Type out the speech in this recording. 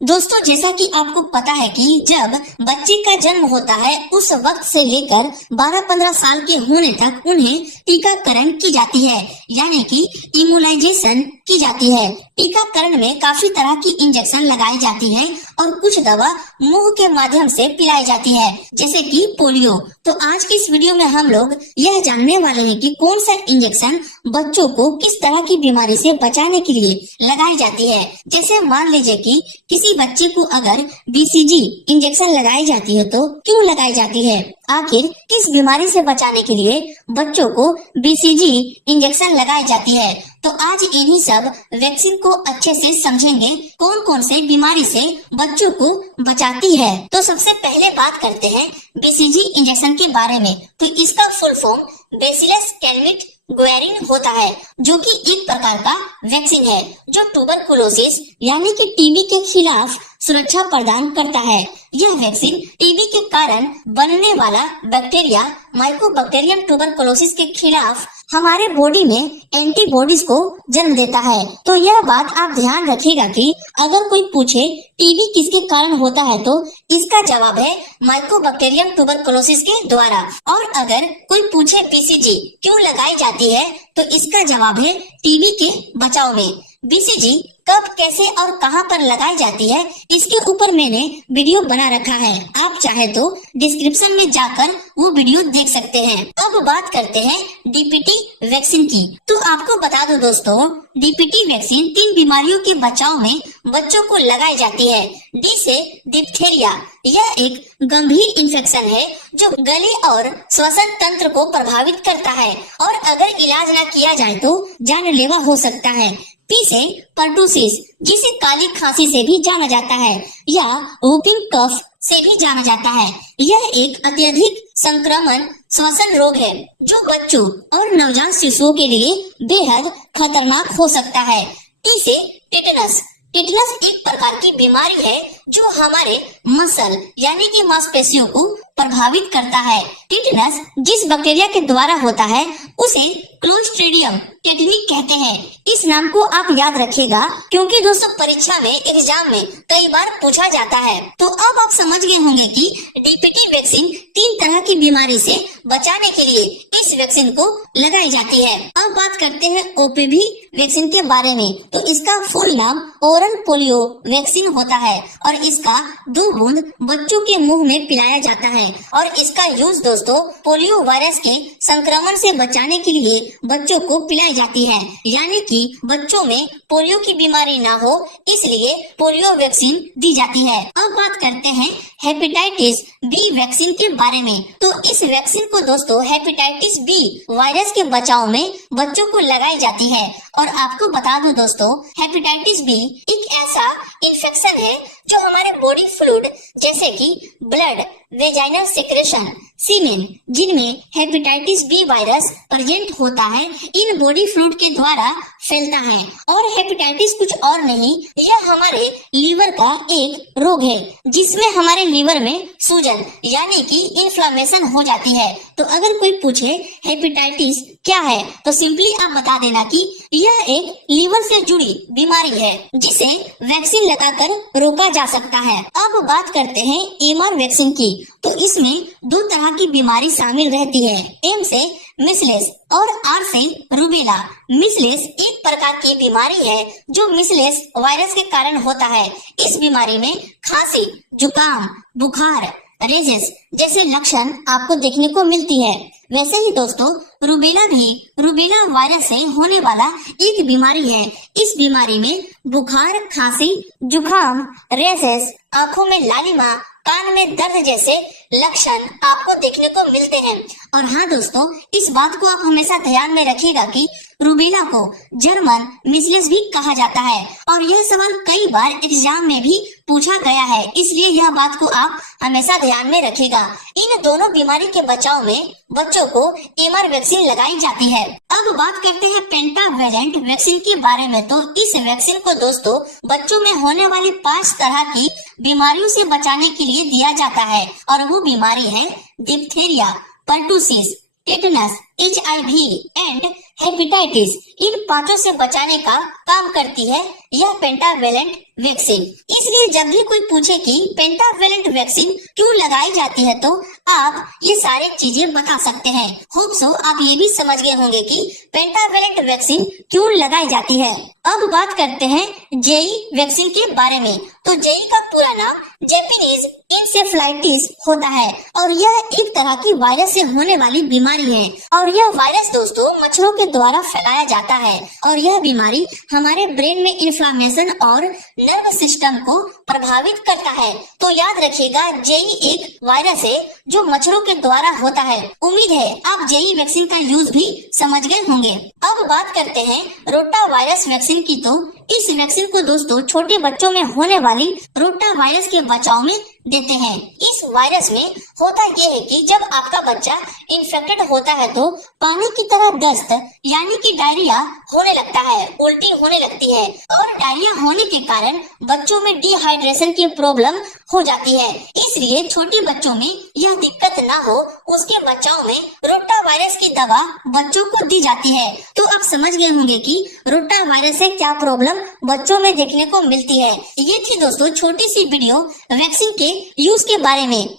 दोस्तों, जैसा कि आपको पता है कि जब बच्चे का जन्म होता है उस वक्त से लेकर 12-15 साल के होने तक उन्हें टीकाकरण की जाती है, यानी कि इम्यूनाइजेशन की जाती है। टीकाकरण में काफी तरह की इंजेक्शन लगाई जाती है और कुछ दवा मुंह के माध्यम से पिलाई जाती है, जैसे कि पोलियो। तो आज की इस वीडियो में हम लोग यह जानने वाले हैं कि कौन सा इंजेक्शन बच्चों को किस तरह की बीमारी से बचाने के लिए लगाई जाती है। जैसे मान लीजिए कि किसी बच्चे को अगर बीसीजी इंजेक्शन लगाई जाती है तो क्यों लगाई जाती है, आखिर किस बीमारी से बचाने के लिए बच्चों को बीसीजी इंजेक्शन लगाई जाती है। तो आज इन्हीं सब वैक्सीन को अच्छे से समझेंगे, कौन कौन से बीमारी से बच्चों को बचाती है। तो सबसे पहले बात करते हैं बीसीजी इंजेक्शन के बारे में। तो इसका फुल फॉर्म बेसिलस कैलमिट गुएरिन होता है, जो कि एक प्रकार का वैक्सीन है जो ट्यूबरकुलोसिस यानी कि टीबी के खिलाफ सुरक्षा प्रदान करता है। यह वैक्सीन टीबी के कारण बनने वाला बैक्टीरिया माइकोबैक्टीरियम ट्यूबरकुलोसिस के खिलाफ हमारे बॉडी में एंटीबॉडीज को जन्म देता है। तो यह बात आप ध्यान रखिएगा कि अगर कोई पूछे टीबी किसके कारण होता है तो इसका जवाब है माइकोबैक्टीरियम ट्यूबरकुलोसिस के द्वारा। और अगर कोई पूछे बीसीजी क्यों लगाई जाती है तो इसका जवाब है टीबी के बचाव में। बीसीजी कब, कैसे और कहां पर लगाई जाती है, इसके ऊपर मैंने वीडियो बना रखा है, आप चाहे तो डिस्क्रिप्शन में जाकर वो वीडियो देख सकते हैं। अब बात करते हैं डीपीटी वैक्सीन की। तो आपको बता दो दोस्तों, डीपीटी वैक्सीन 3 बीमारियों के बचाव में बच्चों को लगाई जाती है। डी से डिप्थेरिया, यह एक गंभीर इंफेक्शन है जो गले और श्वसन तंत्र को प्रभावित करता है और अगर इलाज न किया जाए तो जानलेवा हो सकता है। पी से पर्टूसिस, जिसे काली खांसी से भी जाना जाता है या वूपिंग कफ से भी जाना जाता है। यह एक अत्यधिक संक्रमण श्वसन रोग है जो बच्चों और नवजात शिशुओं के लिए बेहद खतरनाक हो सकता है। टी से टिटनस, टिटनस एक प्रकार की बीमारी है जो हमारे मसल यानी कि मांसपेशियों को प्रभावित करता है। टिटनस जिस बैक्टीरिया के द्वारा होता है उसे क्लोस्ट्रीडियम टेटनी कहते हैं। इस नाम को आप याद रखिएगा क्योंकि दोस्तों परीक्षा में, एग्जाम में कई बार पूछा जाता है। तो अब आप समझ गए होंगे कि डीपीटी वैक्सीन 3 तरह की बीमारी से बचाने के लिए इस वैक्सीन को लगाई जाती है। अब बात करते हैं ओपीवी वैक्सीन के बारे में। तो इसका फुल नाम ओरल पोलियो वैक्सीन होता है और इसका 2 बूंद बच्चों के मुंह में पिलाया जाता है और इसका यूज दोस्तों पोलियो वायरस के संक्रमण से बचाने के लिए बच्चों को पिलाई जाती है, यानी कि बच्चों में पोलियो की बीमारी ना हो इसलिए पोलियो वैक्सीन दी जाती है। अब बात करते हैं हेपेटाइटिस बी वैक्सीन के बारे में। तो इस वैक्सीन को दोस्तों हेपेटाइटिस बी वायरस के बचाव में बच्चों को लगाई जाती है। और आपको बता दो दोस्तों, हेपेटाइटिस बी एक ऐसा इन्फेक्शन है जो हमारे बॉडी फ्लूइड जैसे कि ब्लड, वेजाइनल सेक्रेशन, सीमेन, जिनमें हेपेटाइटिस बी वायरस प्रेजेंट होता है, इन बॉडी फ्लूइड के द्वारा फैलता है। और हेपेटाइटिस कुछ और नहीं, यह हमारे लीवर का एक रोग है जिसमें हमारे लीवर में सूजन यानी कि इन्फ्लामेशन हो जाती है। तो अगर कोई पूछे हेपेटाइटिस क्या है तो सिंपली आप बता देना कि यह एक लीवर से जुड़ी बीमारी है जिसे वैक्सीन लगाकर रोका जा सकता है। अब बात करते हैं एमआर वैक्सीन की। तो इसमें 2 तरह की बीमारी शामिल रहती है, एम से मिसलेस और आर से रूबेला। मिसलेस एक प्रकार की बीमारी है जो मिसलेस वायरस के कारण होता है। इस बीमारी में खांसी, जुकाम, बुखार, रेजेस जैसे लक्षण आपको देखने को मिलती है। वैसे ही दोस्तों रूबेला भी रूबेला वायरस से होने वाला एक बीमारी है। इस बीमारी में बुखार, खांसी, जुकाम, रेसेस, आंखों में लालिमा, कान में दर्द जैसे लक्षण आपको देखने को मिलते हैं। और हाँ दोस्तों, इस बात को आप हमेशा ध्यान में रखिएगा कि रूबेला को जर्मन मिसलेस भी कहा जाता है और यह सवाल कई बार एग्जाम में भी पूछा गया है, इसलिए यह बात को आप हमेशा ध्यान में रखिएगा। इन दोनों बीमारी के बचाव में बच्चों को एमआर वैक्सीन लगाई जाती है। अब बात करते हैं पेंटावेलेंट वैक्सीन के बारे में। तो इस वैक्सीन को दोस्तों बच्चों में होने वाली 5 तरह की बीमारियों से बचाने के लिए दिया जाता है और वो बीमारी है diphtheria, pertussis, tetanus, HIV and hepatitis, इन पांचों से बचाने का काम करती है यह पेंटावेलेंट वैक्सीन। इसलिए जब भी कोई पूछे कि पेंटावेलेंट वैक्सीन क्यों लगाई जाती है तो आप ये सारी चीजें बता सकते हैं। होप सो आप ये भी समझ गए होंगे कि पेंटावेलेंट वैक्सीन क्यों लगाई जाती है। अब बात करते हैं जेई वैक्सीन के बारे में। तो जेई का पूरा नाम जैपनीज इंसेफ्लाइटिस होता है और यह एक तरह की वायरस से होने वाली बीमारी है और यह वायरस दोस्तों मच्छरों के द्वारा फैलाया जाता है और यह बीमारी हमारे ब्रेन में इन्फ्लामेशन और नर्व सिस्टम को प्रभावित करता है। तो याद रखिएगा जेई एक वायरस है जो मच्छरों के द्वारा होता है। उम्मीद है आप जेई वैक्सीन का यूज भी समझ गए होंगे। अब बात करते हैं रोटा वायरस वैक्सीन की। तो इस वैक्सीन को दोस्तों छोटे बच्चों में होने वाली रोटा वायरस के बचाव में देते हैं। इस वायरस में होता यह है कि जब आपका बच्चा इन्फेक्टेड होता है तो पानी की तरह दस्त यानी कि डायरिया होने लगता है, उल्टी होने लगती है और डायरिया होने के कारण बच्चों में डिहाइड्रेशन की प्रॉब्लम हो जाती है। इसलिए छोटे बच्चों में यह दिक्कत ना हो उसके बचाव में रोटा वायरस की दवा बच्चों को दी जाती है। तो आप समझ गए होंगे कि रोटा वायरस से क्या प्रॉब्लम बच्चों में देखने को मिलती है। ये थी दोस्तों छोटी सी वीडियो वैक्सीन के यूज के बारे में।